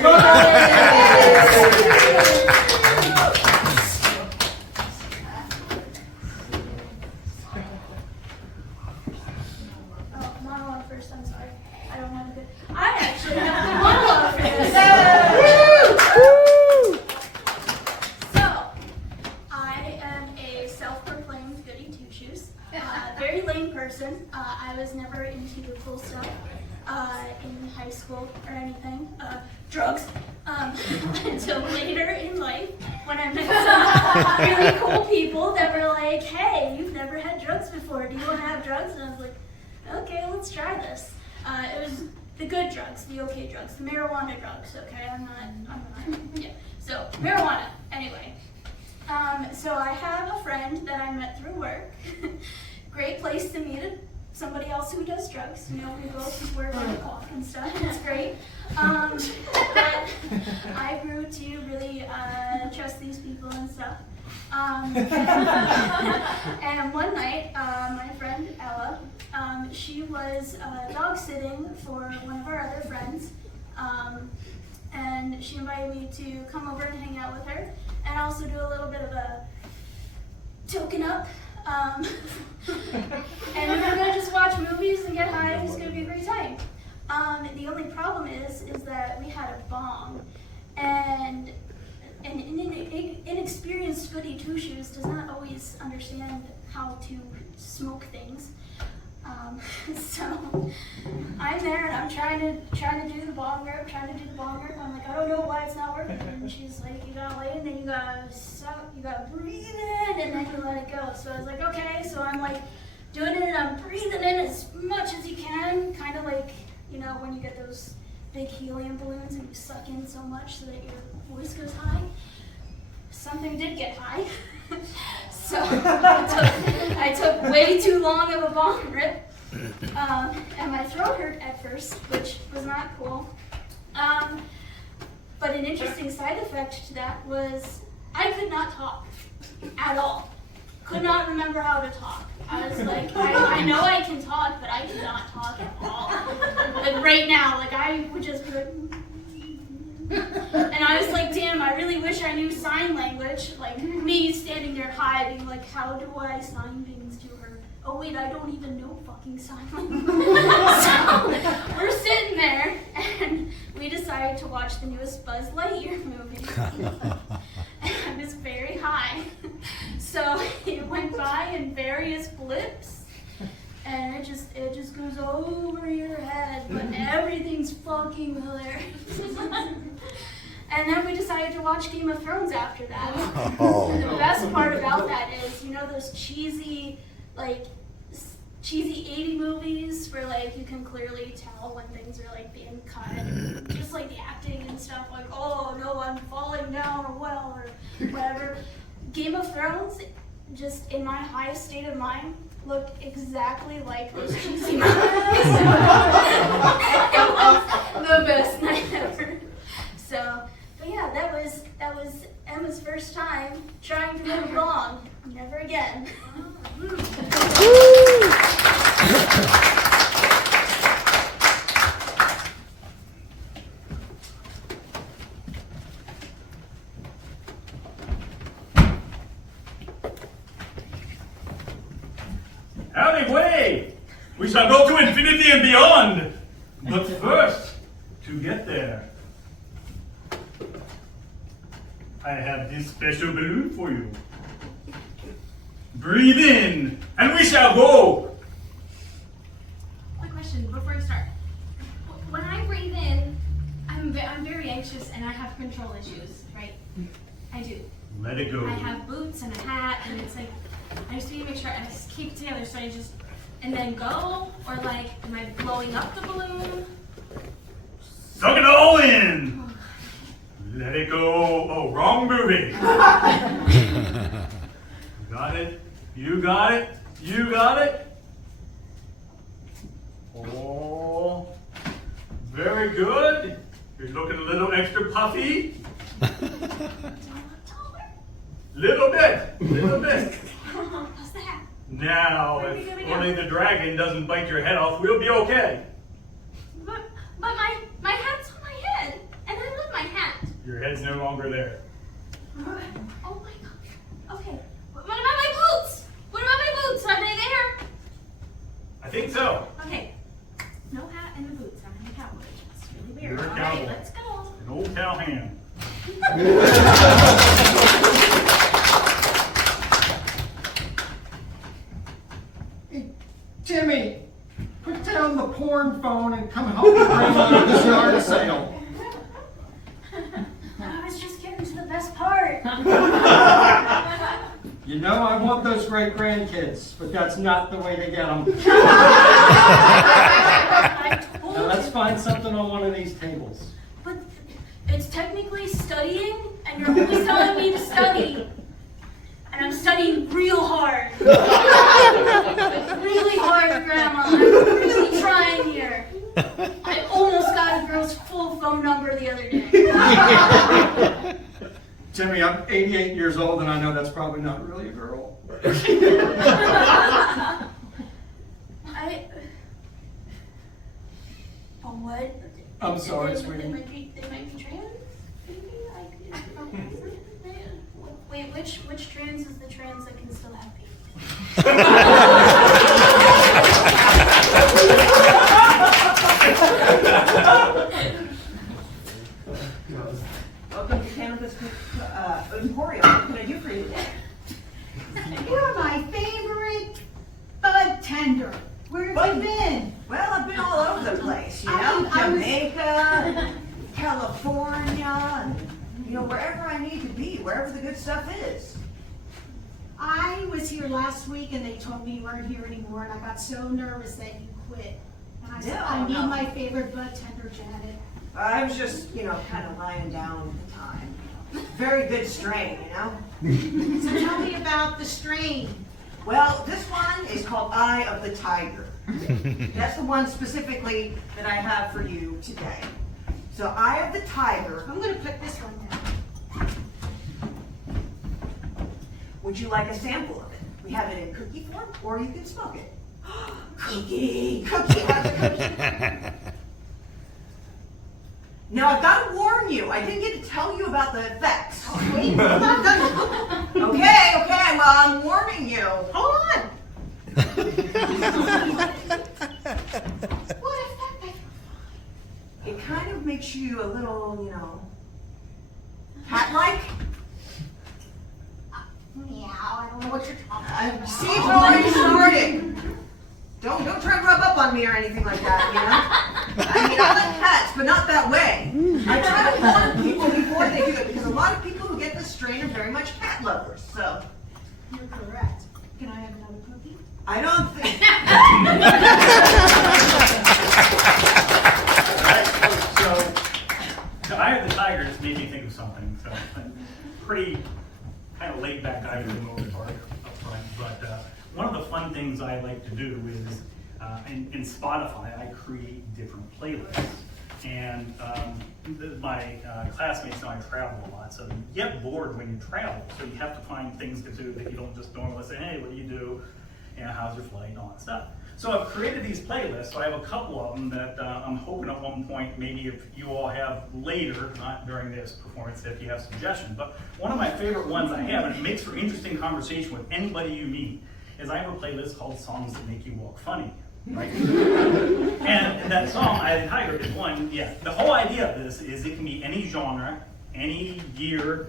Monologue first, I'm sorry. I don't want to. I actually have the monologue for this. So, I am a self-proclaimed goody two-shoes. Very lame person. I was never into the cool stuff in high school or anything. Drugs. Until later in life when I met some really cool people that were like, hey, you've never had drugs before. Do you want to have drugs? And I was like, okay, let's try this. It was the good drugs, the okay drugs, the marijuana drugs, okay? I'm not, yeah. So, marijuana, anyway. So I have a friend that I met through work. Great place to meet somebody else who does drugs. You know, we both work on the clock and stuff. It's great. But I grew to really trust these people and stuff. And one night, my friend Ella, she was dog sitting for one of our other friends. And she invited me to come over and hang out with her and also do a little bit of a token up. And we were gonna just watch movies and get high. It was gonna be a great time. The only problem is that we had a bong, and an inexperienced goody two-shoes does not always understand how to smoke things. So I'm there and I'm trying to do the bong rip, I'm like, I don't know why it's not working. And she's like, you gotta lay in, then you gotta breathe in, and then you let it go. So I was like, okay. So I'm like doing it and I'm breathing in as much as you can, kind of like, you know, when you get those big helium balloons and you suck in so much so that your voice goes high. Something did get high. So I took way too long of a bong rip, and my throat hurt at first, which was not cool. But an interesting side effect to that was I could not talk at all. Could not remember how to talk. I was like, I know I can talk, but I cannot talk at all. Like right now, like I would just be like, and I was like, damn, I really wish I knew sign language. Like me standing there high, being like, how do I sign things to her? Oh wait, I don't even know fucking sign language. So we're sitting there, and we decided to watch the newest Buzz Lightyear movie. And I was very high. So it went by in various blips. And it just goes over your head, but everything's fucking hilarious. And then we decided to watch Game of Thrones after that. Oh. And the best part about that is, you know those cheesy 80 movies where like you can clearly tell when things are like being cut, just like the acting and stuff, like, oh no, I'm falling down a well or whatever. Game of Thrones, just in my highest state of mind, looked exactly like those cheesy movies. It was the best night ever. So, but yeah, that was Emma's first time trying to move along. Never again. Howdy way! We shall go to infinity and beyond. But first, to get there, I have this special balloon for you. Breathe in, and we shall go. Quick question before we start. When I breathe in, I'm very anxious and I have control issues, right? I do. Let it go. I have boots and a hat, and it's like, I just need to make sure I just keep it together, so I just, and then go, or like, am I blowing up the balloon? Suck it all in. Let it go. Oh, wrong movie. Got it. You got it. You got it. Oh, very good. You're looking a little extra puffy. Little bit. Little bit. How's that? Now, if only the dragon doesn't bite your head off, we'll be okay. But my hat's on my head, and I love my Your head's no longer there. Oh my gosh. Okay. What about my boots? What about my boots? Are they there? I think so. Okay. No hat and the boots. I'm in a cowboy. It's really weird. You're a All cowboy. right, let's go. An old cowhand. Hey, Jimmy, put down the porn phone and come help me bring on this yard sale. I was just getting to the best part. You know I want those great grandkids, but that's not the way to get them. I told Now let's you. find something on one of these tables. But it's technically studying, and you're only telling me to study. And I'm studying real hard. Really hard, Grandma. I'm really trying here. I almost got a girl's full phone number the other day. Jimmy, I'm 88 years old and I know that's probably not really a girl. What? I'm sorry, They sweetie. might be trans? Maybe? Wait, which trans is the trans that can still have babies? Welcome to Cannabis Emporium. What can I do for you today? You're my favorite bud tender. Where have you been? Well, I've been all over the place, you know, I was- Jamaica, California, and, wherever I need to be, wherever the good stuff is. I was here last week and they told me you weren't here anymore and I got so nervous that you quit. And I said, No, I need no. my favorite bud tender, Janet. I was just, kind of lying down at the time. Very good strain, So tell me about the strain. Well, this one is called Eye of the Tiger. That's the one specifically that I have for you today. So Eye of the Tiger. I'm gonna put this one down. Would you like a sample of it? We have it in cookie form, or you can smoke it. Cookie! Cookie! Have a cookie! Now, I've got to warn you, I didn't get to tell you about the effects. Wait, I'm not done. Okay, well, I'm warning you. Hold on. What effect? It kind of makes you a little, cat-like. Meow, I don't know what you're talking about. See, it's already started. Don't try to rub up on me or anything like that, I mean, I like cats, but not that way. I try to warn people before they do it, because a lot of people who get this strain are very much cat lovers, so. You're correct. Can I have another cookie? I don't think. So, the Eye of the Tiger just made me think of something. So, pretty kind of laid back guy for the most part up front. But one of the fun things I like to do is in Spotify, I create different playlists. And my classmates know I travel a lot, so you get bored when you travel. So you have to find things to do that you don't just normally say, hey, what do you do? How's your flight and all that stuff. So I've created these playlists, so I have a couple of them that I'm hoping at one point, maybe if you all have later, not during this performance, if you have suggestions. But one of my favorite ones I have, and it makes for interesting conversation with anybody you meet, is I have a playlist called Songs That Make You Walk Funny. Right? and that song, Eye of the Tiger, is one, yeah. The whole idea of this is it can be any genre, any year,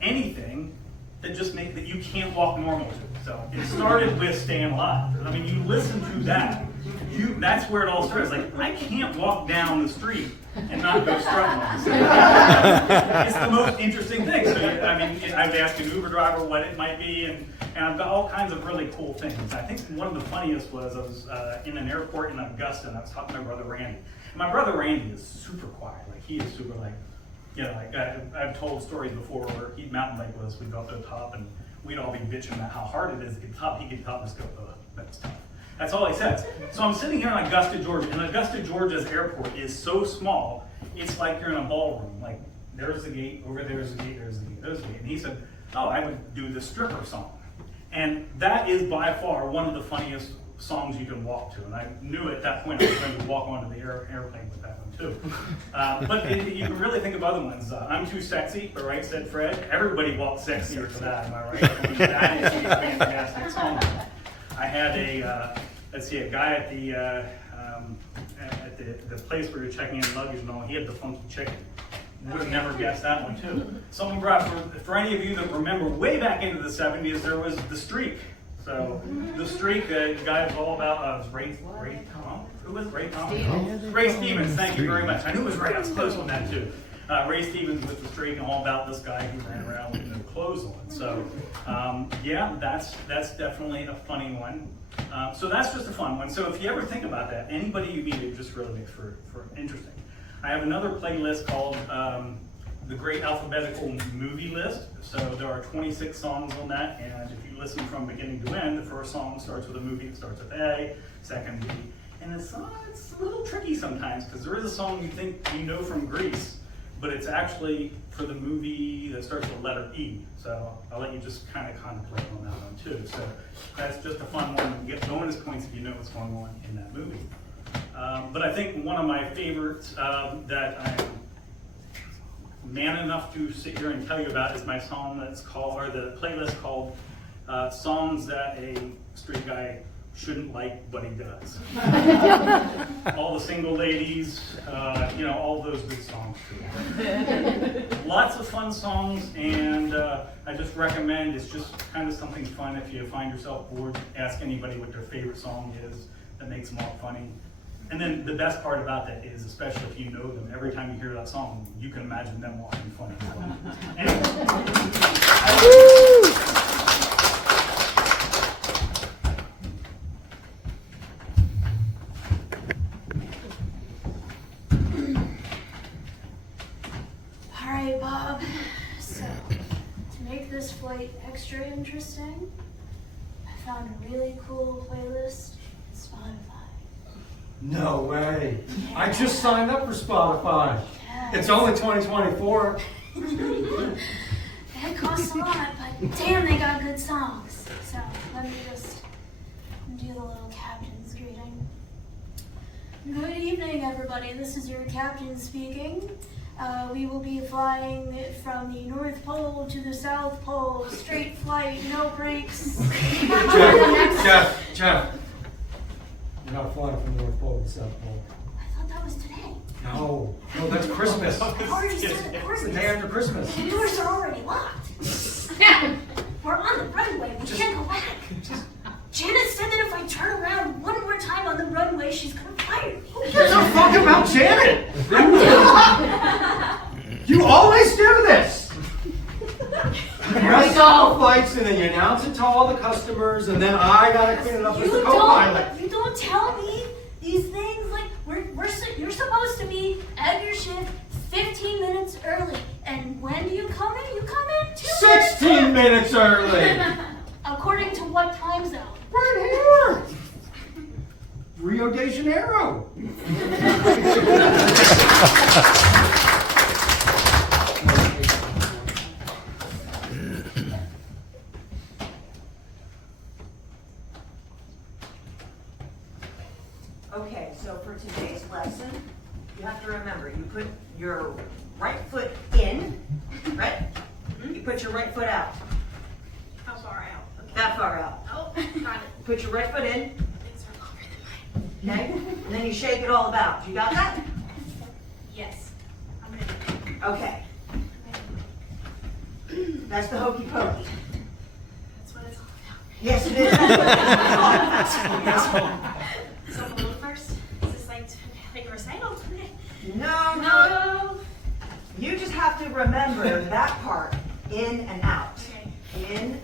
anything that just make that you can't walk normal to. So it started with Staying Alive. I mean, you listen to that, that's where it all starts. Like, I can't walk down the street and not go strutting on the street. It's the most interesting thing. So, I mean, I would ask an Uber driver what it might be, and I've got all kinds of really cool things. I think one of the funniest was I was in an airport in Augusta, and I was talking to my brother Randy. And my brother Randy is super quiet. Like, he is super, like, I've told stories before where he'd mountain bike with us, we'd go up to the top, and we'd all be bitching about how hard it is to get to the top. He'd get to the top and just go, that's tough. That's all he says. So I'm sitting here in Augusta, Georgia, and Augusta, Georgia's airport is so small, it's like you're in a ballroom. Like, there's the gate, over there's the gate, there's the gate, there's the gate. And he said, oh, I would do the stripper song. And that is by far one of the funniest songs you can walk to. And I knew at that point I was going to walk onto the airplane with that one. too. But you can really think of other ones. I'm too sexy, all right, said Fred. Everybody walks sexier to that, am I right? I mean, that is a fantastic song. I had a guy at the place where you're checking in luggage and all, he had the funky chicken. Would have never guessed that one too. Someone brought, for any of you that remember way back into the 70s, there was The Streak. So The Streak, the guy was all about, was Ray Tom? Who was Ray Tom? Ray Stevens, thank you very much. I knew it was right, I was close on that too. Ray Stevens with The Streak and all about this guy who ran around with no clothes on. So yeah, that's definitely a funny one. So that's just a fun one. So if you ever think about that, anybody you meet, it just really makes for interesting. I have another playlist called The Great Alphabetical Movie List. So there are 26 songs on that, and if you listen from beginning to end, the first song starts with a movie that starts with A, second B, and it's a little tricky sometimes, because there is a song you think you know from Grease, but it's actually for the movie that starts with the letter E. So I'll let you just kind of contemplate on that one too. So that's just a fun one. You get bonus points if you know what's going on in that movie. But I think one of my favorites that I'm man enough to sit here and tell you about is my song that's called, or the playlist called Songs That a Straight Guy Shouldn't Like, But He Does. All the single ladies, all those good songs too. Lots of fun songs, and I just recommend, it's just kind of something fun. If you find yourself bored, ask anybody what their favorite song is that makes them all funny. And then the best part about that is, especially if you know them, every time you hear that song, you can imagine them all being funny. Anyway. All right, Bob. So, to make this flight extra interesting, I found a really cool playlist on Spotify. No way. I just signed up for Spotify. Yes. It's only 2024. It costs a lot, but damn, they got good songs. So let me just do the little captain's greeting. Good evening, everybody. This is your captain speaking. We will be flying from the North Pole to the South Pole. Straight flight, no breaks. Jeff. You're not flying from the North Pole to the South Pole. I thought that was today. No, that's Christmas. I've already said the It's the coordinates. day after Christmas. The doors are already locked. We're on the runway. We can't go back. Janet said that if I turn around one more time on the runway, she's gonna fire me. Who gives a fuck about Janet? You always do this. You mess up the flights and then you announce it to all the customers, and then I gotta clean it up as the co-pilot. You don't tell me these things. Like you're supposed to be at your shift 15 minutes early, and when do you come in? You come in 16 minutes early. According to what time zone? Right here. Rio de Janeiro. Okay, so for today's lesson, you have to remember, you put your right foot in, right? You put your right foot out. How far out? Okay. That far out. Oh, got it. Put your right foot in, Things are longer than mine. okay? And then you shake it all about. You got that? Yes. I'm ready. Okay. That's the hokey pokey. That's what it's all about. Yes, it is. So I'm gonna look first. Is this like a recital? No. No. You just have to remember that part. In and out. Okay. In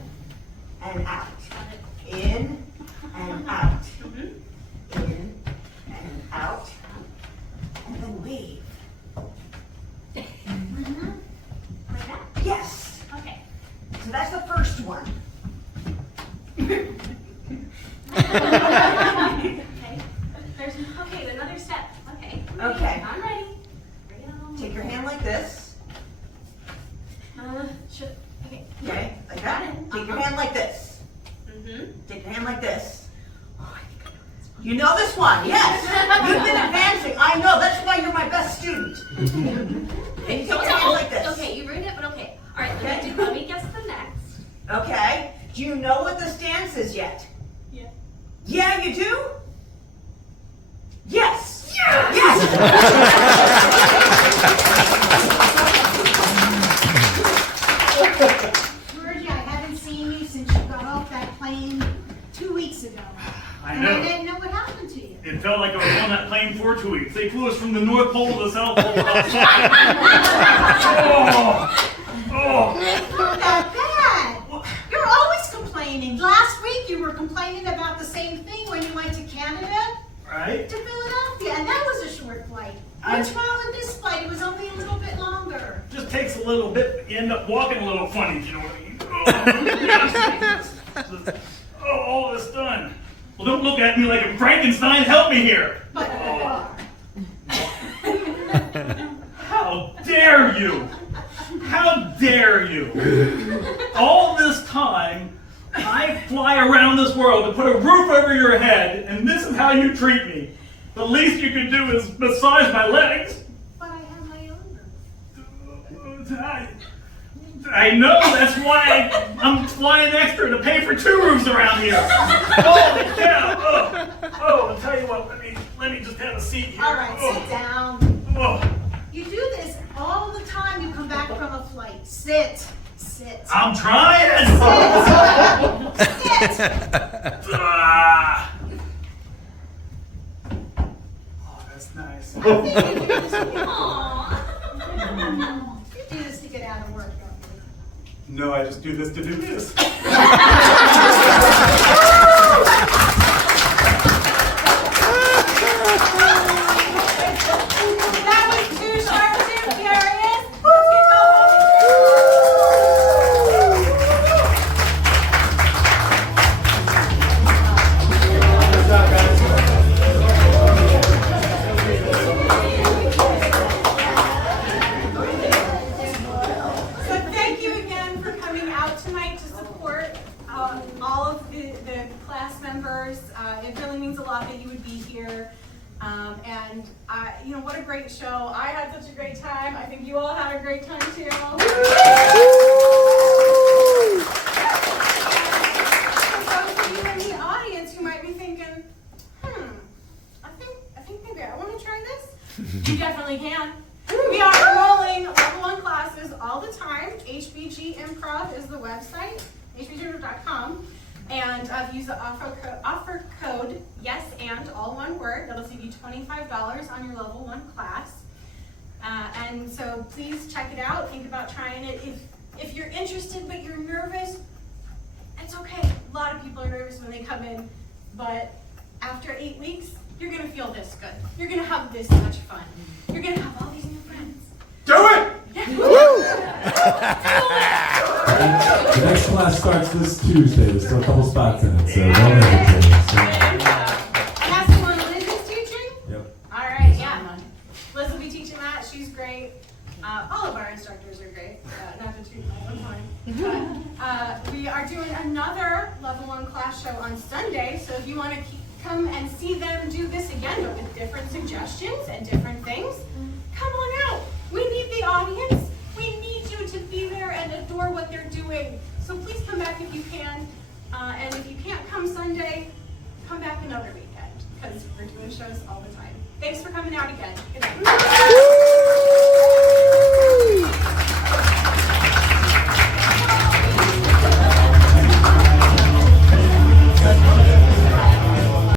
and out. Got it. In and out. Mm-hmm. In and out. And then leave. Mm-hmm. Like that? Yes. Okay. So that's the first one. Okay. Okay, another step. Okay. Okay. I'm ready. Bring it on. Take your hand like this. Okay. Okay, like that. Take your hand like this. Mm-hmm. Take your hand like this. Oh, I think I know this one. You know this one, yes. You've been advanced dancing. I know, that's why you're my best student. Can you take your hands like this? Okay, you ruined it, but okay. All right, Okay. let me guess the next. Okay. Do you know what this dance is yet? Yeah. Yeah, you do? Yes. Yeah. Yes. Georgie, I haven't seen you since you got off that plane 2 weeks ago. I And know. I didn't know what happened to you. It felt like I was on that plane for 2 weeks. They flew us from the North Pole to the South Pole. Oh. Not that bad. You're always complaining. Last week you were complaining about the same thing when you went to Canada Right? to Philadelphia, and that was a short flight. What's wrong with this flight? It was only a little bit longer. Just takes a little bit, but you end up walking a little funny, you know what I mean? Oh, all this done. Well, don't look at me like I'm Frankenstein. Help me here. But you are. How dare you? How dare you? All this time, I fly around this world to put a roof over your head, and this is how you treat me. The least you can do is massage my legs. But I have my own roof. I know, that's why I'm flying extra to pay for 2 roofs around here. Holy cow! Oh, I'll tell you what, let me just have a seat here. All right, Oh, sit down. oh. You do this all the time you come back from a flight. Sit. Sit. I'm trying. Sit. Ah. Oh, that's nice. I think you do this to get- Aww. You do this to get out of work, don't you? No, I just do this to do this. That was too sharp, too furious. Let's get So thank you again for coming out tonight to support all of the class members. It really means a lot that you would be here. And you know, what a great show. I had such a great time. I think you all had a great time too. For those of you in the audience who might be thinking, I think maybe I want to try this. You definitely can. We are enrolling level 1 classes all the time. HBG Improv is the website, hbgimprov.com. And if you use the offer code, yes and, all one word, that'll save you $25 on your level 1 class. And so please check it out, think about trying it. If you're interested but you're nervous, it's okay. A lot of people are nervous when they come in, but after 8 weeks, you're gonna feel this good. You're gonna have this much fun. You're gonna have all these new friends. Do it! The next class starts this Tuesday. There's still a couple spots in it, so don't hesitate. And that's the one Liz is teaching? Yep. All right, yeah. Liz will be teaching that. She's great. All of our instructors are great. Not to toot my own horn. But we are doing another level 1 class show on Sunday. So if you want to come and see them do this again, but with different suggestions and different things, come on out. We need the audience. We need you to be there and adore what they're doing. So please come back if you can. And if you can't come Sunday, come back another weekend because we're doing shows all the time. Thanks for coming out again. Good night.